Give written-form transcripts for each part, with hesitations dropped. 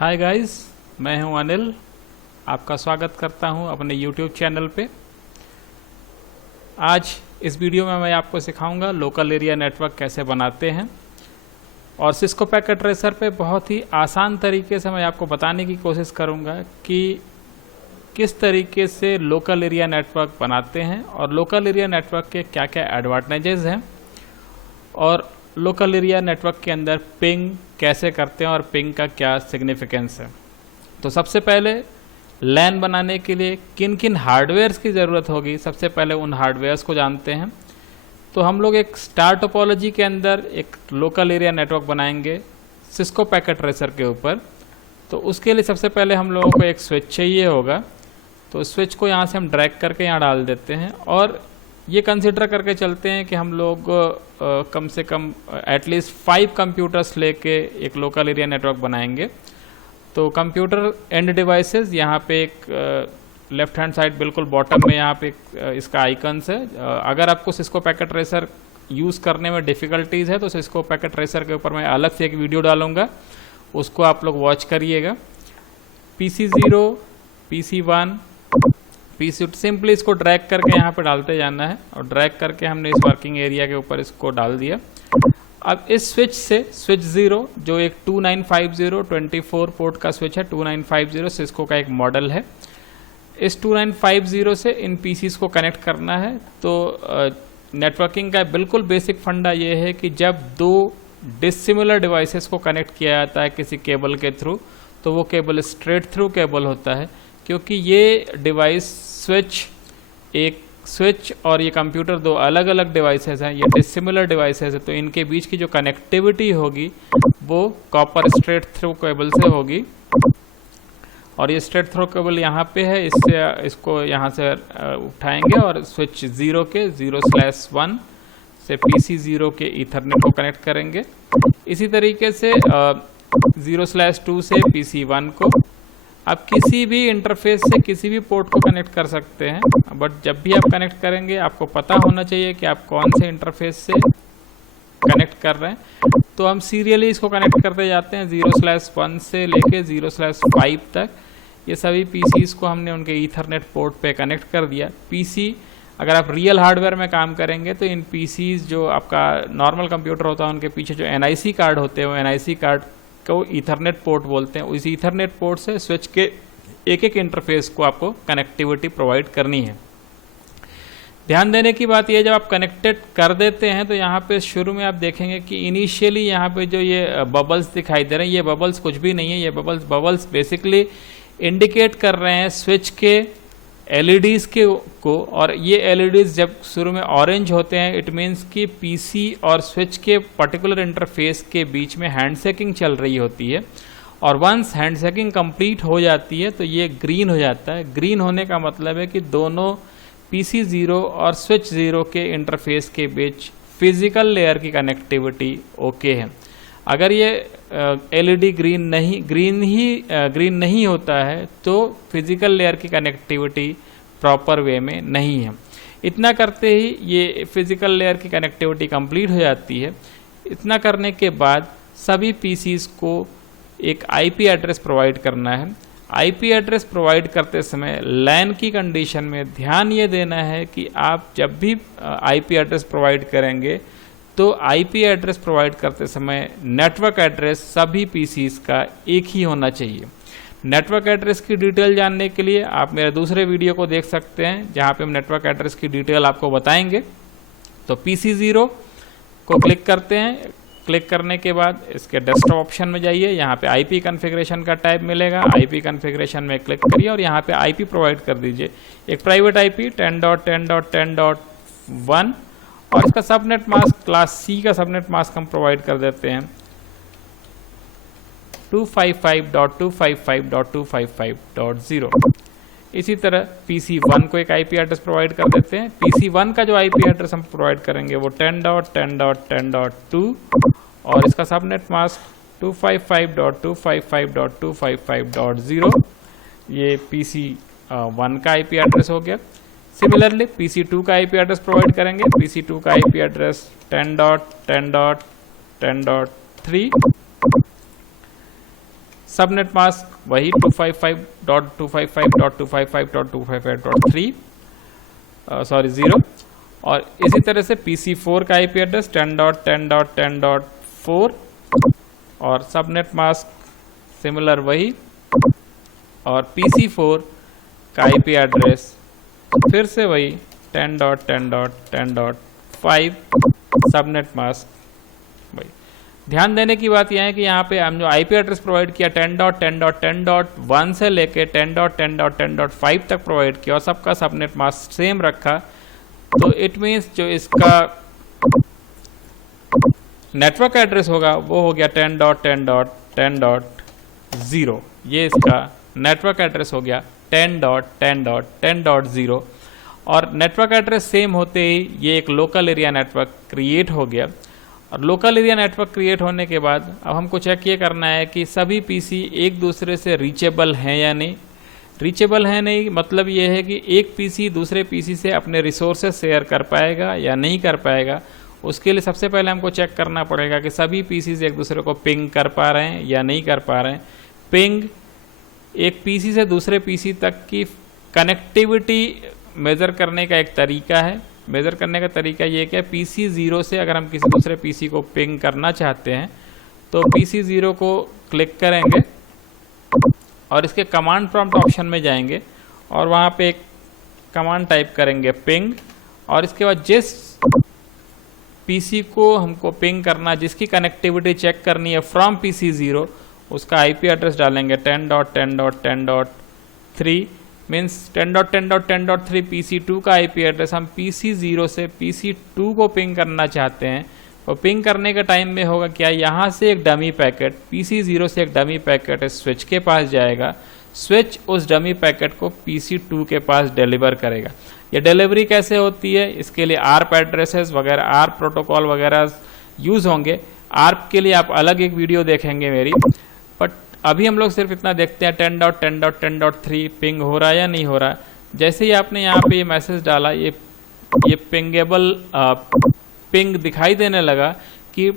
Hi guys, मैं हूं अनिल। आपका स्वागत करता हूं अपने YouTube चैनल पे। आज इस वीडियो में मैं आपको सिखाऊंगा लोकल एरिया नेटवर्क कैसे बनाते हैं और सिस्को पैकेट ट्रेसर पे बहुत ही आसान तरीके से मैं आपको बताने की कोशिश करूंगा कि किस तरीके से लोकल एरिया नेटवर्क बनाते हैं और लोकल एरिया नेटवर्क के क्या क्या एडवांटेजेस हैं और लोकल एरिया नेटवर्क के अंदर पिंग कैसे करते हैं और पिंग का क्या सिग्निफिकेंस है। तो सबसे पहले लैन बनाने के लिए किन किन हार्डवेयर्स की ज़रूरत होगी, सबसे पहले उन हार्डवेयर्स को जानते हैं। तो हम लोग एक स्टार टोपोलॉजी के अंदर एक लोकल एरिया नेटवर्क बनाएंगे सिस्को पैकेट ट्रेसर के ऊपर। तो उसके लिए सबसे पहले हम लोगों को एक स्विच चाहिए होगा। तो स्विच को यहाँ से हम ड्रैग करके यहाँ डाल देते हैं और ये कंसिडर करके चलते हैं कि हम लोग कम से कम एटलीस्ट 5 कंप्यूटर्स लेके एक लोकल एरिया नेटवर्क बनाएंगे। तो कंप्यूटर एंड डिवाइसेस यहाँ पे एक लेफ्ट हैंड साइड बिल्कुल बॉटम में यहाँ पे इसका आइकन्स है। अगर आपको सिस्को पैकेट ट्रेसर यूज़ करने में डिफ़िकल्टीज़ है तो सिस्को पैकेट ट्रेसर के ऊपर मैं अलग से एक वीडियो डालूंगा, उसको आप लोग वॉच करिएगा। PC0, PC1, PC सिंपली इसको ड्रैग करके यहाँ पे डालते जाना है और ड्रैग करके हमने इस वर्किंग एरिया के ऊपर इसको डाल दिया। अब इस स्विच से स्विच 0 जो एक 2950 24 पोर्ट का स्विच है, 2950 सिस्को का एक मॉडल है। इस 2950 से इन PCs को कनेक्ट करना है। तो नेटवर्किंग का बिल्कुल बेसिक फंडा ये है कि जब दो डिसिमिलर डिवाइसेस को कनेक्ट किया जाता है किसी केबल के थ्रू, तो वो केबल स्ट्रेट थ्रू केबल होता है, क्योंकि ये डिवाइस एक स्विच और ये कंप्यूटर दो अलग अलग डिवाइसेस हैं, ये डिसिमिलर डिवाइसेस हैं। तो इनके बीच की जो कनेक्टिविटी होगी वो कॉपर स्ट्रेट थ्रू केबल से होगी और ये स्ट्रेट थ्रू केबल यहाँ पे है। इसको यहाँ से उठाएंगे और स्विच 0 के 0/1 से PC0 के ईथरनेट को कनेक्ट करेंगे। इसी तरीके से 0/2 से PC1 को। आप किसी भी इंटरफेस से किसी भी पोर्ट को कनेक्ट कर सकते हैं, बट जब भी आप कनेक्ट करेंगे आपको पता होना चाहिए कि आप कौन से इंटरफेस से कनेक्ट कर रहे हैं। तो हम सीरियली इसको कनेक्ट करते जाते हैं 0/1 से लेके 0/5 तक। ये सभी PCs को हमने उनके ईथरनेट पोर्ट पे कनेक्ट कर दिया। PC अगर आप रियल हार्डवेयर में काम करेंगे तो इन PCs जो आपका नॉर्मल कंप्यूटर होता है उनके पीछे जो NIC कार्ड होते हैं वो NIC कार्ड को ईथरनेट पोर्ट बोलते हैं। उस ईथरनेट पोर्ट से स्विच के एक एक इंटरफेस को आपको कनेक्टिविटी प्रोवाइड करनी है। ध्यान देने की बात यह, जब आप कनेक्टेड कर देते हैं तो यहाँ पे शुरू में आप देखेंगे कि इनिशियली यहाँ पे जो ये बबल्स दिखाई दे रहे हैं, ये बबल्स कुछ भी नहीं है। ये बबल्स बेसिकली इंडिकेट कर रहे हैं स्विच के LEDs को, और ये LEDs जब शुरू में ऑरेंज होते हैं इट मीन्स कि PC और स्विच के पर्टिकुलर इंटरफेस के बीच में हैंडशेकिंग चल रही होती है। और वंस हैंडशेकिंग कंप्लीट हो जाती है तो ये ग्रीन हो जाता है। ग्रीन होने का मतलब है कि दोनों PC0 और स्विच 0 के इंटरफेस के बीच फिजिकल लेयर की कनेक्टिविटी ओके है। अगर ये LED ग्रीन नहीं होता है तो फिजिकल लेयर की कनेक्टिविटी प्रॉपर वे में नहीं है। इतना करते ही ये फिजिकल लेयर की कनेक्टिविटी कंप्लीट हो जाती है। इतना करने के बाद सभी PCs को एक IP एड्रेस प्रोवाइड करना है। IP एड्रेस प्रोवाइड करते समय LAN की कंडीशन में ध्यान ये देना है कि आप जब भी IP एड्रेस प्रोवाइड करेंगे तो IP एड्रेस प्रोवाइड करते समय नेटवर्क एड्रेस सभी PCs का एक ही होना चाहिए। नेटवर्क एड्रेस की डिटेल जानने के लिए आप मेरे दूसरे वीडियो को देख सकते हैं जहां पे हम नेटवर्क एड्रेस की डिटेल आपको बताएंगे। तो PC0 को क्लिक करते हैं। क्लिक करने के बाद इसके डेस्कटॉप ऑप्शन में जाइए, यहाँ पे IP कॉन्फ़िगरेशन का टाइप मिलेगा। IP कॉन्फ़िगरेशन में क्लिक करिए और यहाँ पे IP प्रोवाइड कर दीजिए एक प्राइवेट IP 10.10.10.1 और इसका सबनेट मास्क क्लास C का सबनेट मास्क हम प्रोवाइड कर देते हैं 255.255.255.0। इसी तरह PC1 को एक IP एड्रेस प्रोवाइड कर देते हैं। PC1 का जो IP एड्रेस हम प्रोवाइड करेंगे वो 10.10.10.2 और इसका सबनेट मास्क 255.255.255.0। ये PC1 का IP एड्रेस हो गया। सिमिलरली PC2 का IP एड्रेस प्रोवाइड करेंगे। PC2 का IP एड्रेस 10.10.10.3 सबनेट मास्क वही 255.255.255.255.3 0, और इसी तरह से PC4 का IP एड्रेस 10.10.10.4 और सबनेट मास्क सिमिलर वही, और PC4 का IP एड्रेस फिर से वही 10.10.10.5 सबनेट मास्क वही। ध्यान देने की बात यह है कि यहाँ पे हम जो IP एड्रेस प्रोवाइड किया 10.10.10.1 से लेके 10.10.10.5 तक प्रोवाइड किया और सबका सबनेट मास्क सेम रखा, तो इट मीन्स जो इसका नेटवर्क एड्रेस होगा वो हो गया 10.10.10.0। ये इसका नेटवर्क एड्रेस हो गया 10.10.10.0, और नेटवर्क एड्रेस सेम होते ही ये एक लोकल एरिया नेटवर्क क्रिएट हो गया। और लोकल एरिया नेटवर्क क्रिएट होने के बाद अब हमको चेक ये करना है कि सभी पीसी एक दूसरे से रीचेबल हैं या नहीं। रीचेबल है नहीं मतलब ये है कि एक पीसी दूसरे पीसी से अपने रिसोर्सेज शेयर कर पाएगा या नहीं कर पाएगा। उसके लिए सबसे पहले हमको चेक करना पड़ेगा कि सभी पीसीज एक दूसरे को पिंग कर पा रहे हैं या नहीं कर पा रहे हैं। पिंग एक पीसी से दूसरे पीसी तक की कनेक्टिविटी मेज़र करने का एक तरीका है। मेज़र करने का तरीका ये क्या है, PC 0 से अगर हम किसी दूसरे पीसी को पिंग करना चाहते हैं तो PC 0 को क्लिक करेंगे और इसके कमांड प्रॉम्प्ट ऑप्शन में जाएंगे और वहाँ पे एक कमांड टाइप करेंगे पिंग, और इसके बाद जिस पीसी को हमको पिंग करना, जिसकी कनेक्टिविटी चेक करनी है फ्रॉम PC 0, उसका IP एड्रेस डालेंगे 10.10.10.3 मीन्स 10.10.10.3 PC2 का IP एड्रेस हम PC 0 से PC2 को पिंग करना चाहते हैं। और पिंग करने के टाइम में होगा क्या, यहाँ से एक डमी पैकेट PC 0 से एक डमी पैकेट स्विच के पास जाएगा। स्विच उस डमी पैकेट को PC2 के पास डिलीवर करेगा। ये डिलीवरी कैसे होती है, इसके लिए ARP एड्रेसेस वगैरह, ARP प्रोटोकॉल वगैरह यूज़ होंगे। ARP के लिए आप अलग एक वीडियो देखेंगे मेरी, बट अभी हम लोग सिर्फ इतना देखते हैं 10.10.10.3 पिंग हो रहा है या नहीं हो रहा है। जैसे ही आपने यहाँ पे ये मैसेज डाला, ये पिंगेबल पिंग दिखाई देने लगा कि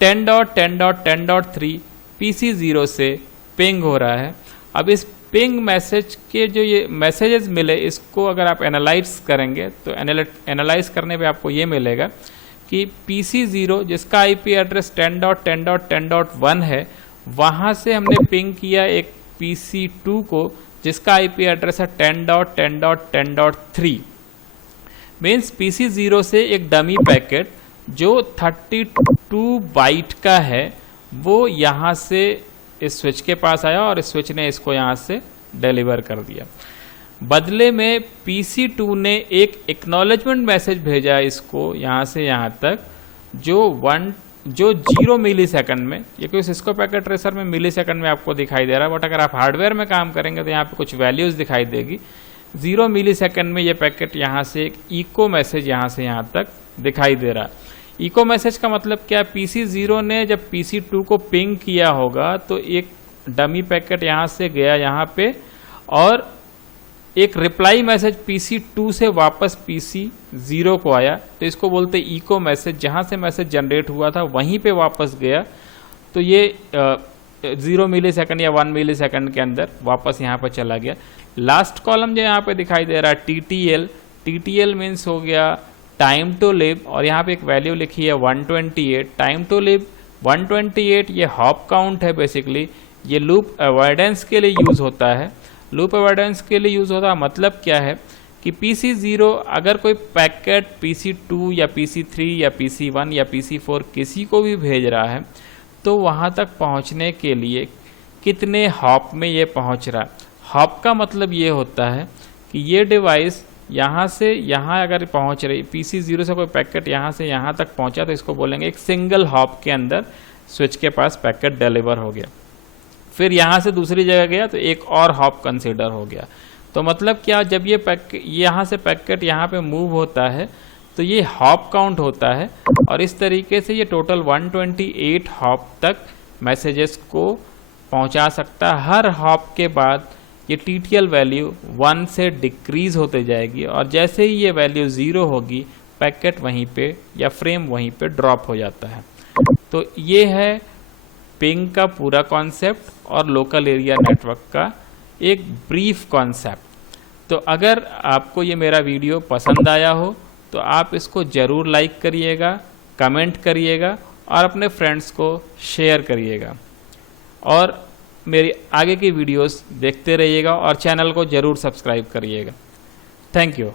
10.10.10.3 PC 0 से पिंग हो रहा है। अब इस पिंग मैसेज के जो ये मैसेजेस मिले, इसको अगर आप एनालाइज करेंगे तो एनालाइज करने पे आपको ये मिलेगा कि PC 0 जिसका IP एड्रेस 10.10.10.1 है, वहाँ से हमने पिंग किया एक PC 2 को जिसका IP एड्रेस है 10.10.10.3। मीन्स PC 0 से एक डमी पैकेट जो 32 बाइट का है वो यहाँ से इस स्विच के पास आया और इस स्विच ने इसको यहाँ से डिलीवर कर दिया। बदले में PC 2 ने एक एक्नॉलेजमेंट मैसेज भेजा इसको यहाँ से यहाँ तक जो 0 मिली सेकंड में, ये कोई सिस्को पैकेट ट्रेसर में मिली सेकंड में आपको दिखाई दे रहा है, बट अगर आप हार्डवेयर में काम करेंगे तो यहाँ पे कुछ वैल्यूज़ दिखाई देगी। 0 मिली सेकंड में ये पैकेट यहाँ से एक इको मैसेज यहाँ से यहाँ तक दिखाई दे रहा है। इको मैसेज का मतलब क्या है, PC 0 ने जब PC 2 को पिंग किया होगा तो एक डमी पैकेट यहाँ से गया यहाँ पे, और एक रिप्लाई मैसेज PC 2 से वापस PC 0 को आया, तो इसको बोलते इको मैसेज। जहाँ से मैसेज जनरेट हुआ था वहीं पे वापस गया, तो ये 0 मिली सेकंड या 1 मिली सेकंड के अंदर वापस यहाँ पर चला गया। लास्ट कॉलम जो यहाँ पे दिखाई दे रहा है TTL मीन्स हो गया टाइम टू लिव, और यहाँ पे एक वैल्यू लिखी है 128। टाइम टू लिव 128 ये हॉप काउंट है बेसिकली। ये लूप अवॉइडेंस के लिए यूज़ होता है। लूप अवॉइडेंस के लिए यूज़ होता है मतलब क्या है कि PC 0 अगर कोई पैकेट PC 2 या PC 3 या PC 1 या PC 4 किसी को भी भेज रहा है तो वहाँ तक पहुँचने के लिए कितने हॉप में ये पहुँच रहा है। हॉप का मतलब ये होता है कि ये डिवाइस यहाँ से यहाँ अगर पहुँच रही, PC 0 से कोई पैकेट यहाँ से यहाँ तक पहुँचा तो इसको बोलेंगे एक सिंगल हॉप के अंदर स्विच के पास पैकेट डिलीवर हो गया। फिर यहाँ से दूसरी जगह गया तो एक और हॉप कंसीडर हो गया। तो मतलब क्या, जब ये पैकेट यहाँ से पैकेट यहाँ पे मूव होता है तो ये हॉप काउंट होता है, और इस तरीके से ये टोटल 128 हॉप तक मैसेजेस को पहुँचा सकता है। हर हॉप के बाद ये TTL वैल्यू 1 से डिक्रीज़ होते जाएगी, और जैसे ही ये वैल्यू 0 होगी पैकेट वहीं पे या फ्रेम वहीं पे ड्रॉप हो जाता है। तो ये है पिंग का पूरा कॉन्सेप्ट और लोकल एरिया नेटवर्क का एक ब्रीफ कॉन्सेप्ट। तो अगर आपको ये मेरा वीडियो पसंद आया हो तो आप इसको ज़रूर लाइक करिएगा, कमेंट करिएगा और अपने फ्रेंड्स को शेयर करिएगा, और मेरी आगे की वीडियोस देखते रहिएगा और चैनल को ज़रूर सब्सक्राइब करिएगा। Thank you.